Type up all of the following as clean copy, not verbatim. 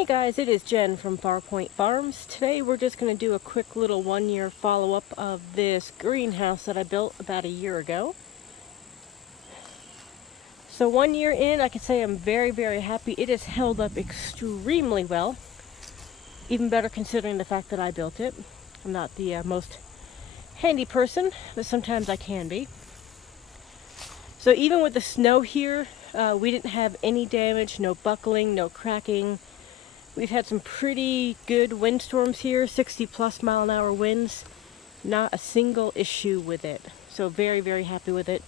Hey guys, it is Jen from Farpoint Farms. Today we're just going to do a quick little 1-year follow-up of this greenhouse that I built about a year ago. So 1 year in, I can say I'm very, very happy. It has held up extremely well. Even better considering the fact that I built it. I'm not the most handy person, but sometimes I can be. So even with the snow here, we didn't have any damage, no buckling, no cracking. We've had some pretty good windstorms here, 60+ mile-an-hour winds. Not a single issue with it. So very, very happy with it.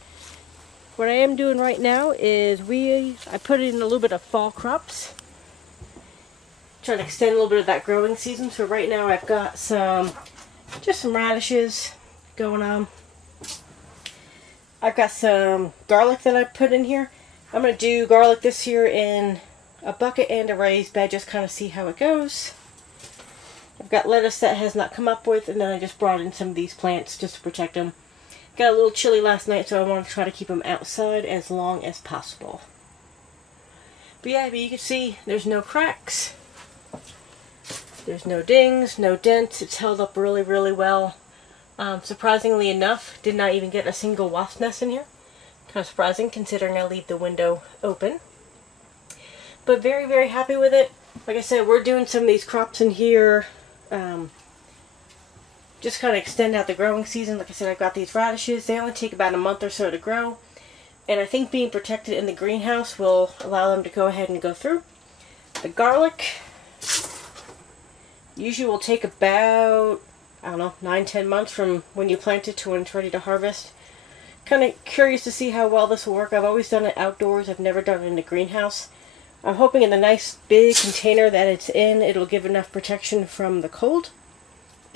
What I am doing right now is I put in a little bit of fall crops. Trying to extend a little bit of that growing season. So right now I've got just some radishes going on. I've got some garlic that I put in here. I'm going to do garlic this year in a bucket and a raised bed, just kind of see how it goes. I've got lettuce that has not come up with, and then I just brought in some of these plants just to protect them. Got a little chilly last night, so I want to try to keep them outside as long as possible. But yeah, you can see there's no cracks. There's no dings, no dents. It's held up really, really well. Surprisingly enough, did not even get a single wasp nest in here. Kind of surprising considering I leave the window open. But very, very happy with it. Like I said, we're doing some of these crops in here. Just kind of extend out the growing season. Like I said, I've got these radishes. They only take about a month or so to grow. And I think being protected in the greenhouse will allow them to go ahead and go through. The garlic usually will take about, I don't know, 9-10 months from when you plant it to when it's ready to harvest. Kind of curious to see how well this will work. I've always done it outdoors. I've never done it in the greenhouse. I'm hoping in the nice big container that it's in, it'll give enough protection from the cold.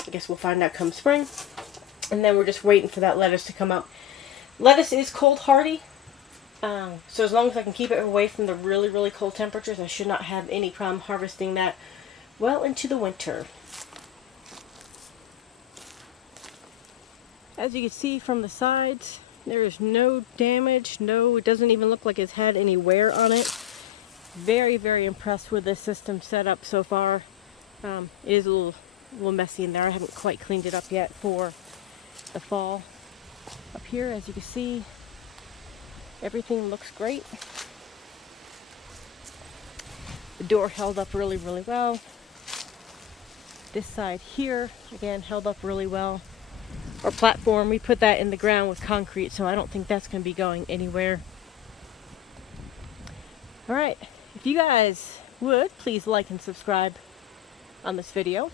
I guess we'll find out come spring. And then we're just waiting for that lettuce to come up. Lettuce is cold hardy. So as long as I can keep it away from the really, really cold temperatures, I should not have any problem harvesting that well into the winter. As you can see from the sides, there is no damage. No, it doesn't even look like it's had any wear on it. Very, very impressed with this system setup so far. It is a little messy in there. I haven't quite cleaned it up yet for the fall. Up here, as you can see, everything looks great. The door held up really, really well. This side here, again, held up really well. Our platform, we put that in the ground with concrete, so I don't think that's going to be going anywhere. Alright. If you guys would, please like and subscribe on this video.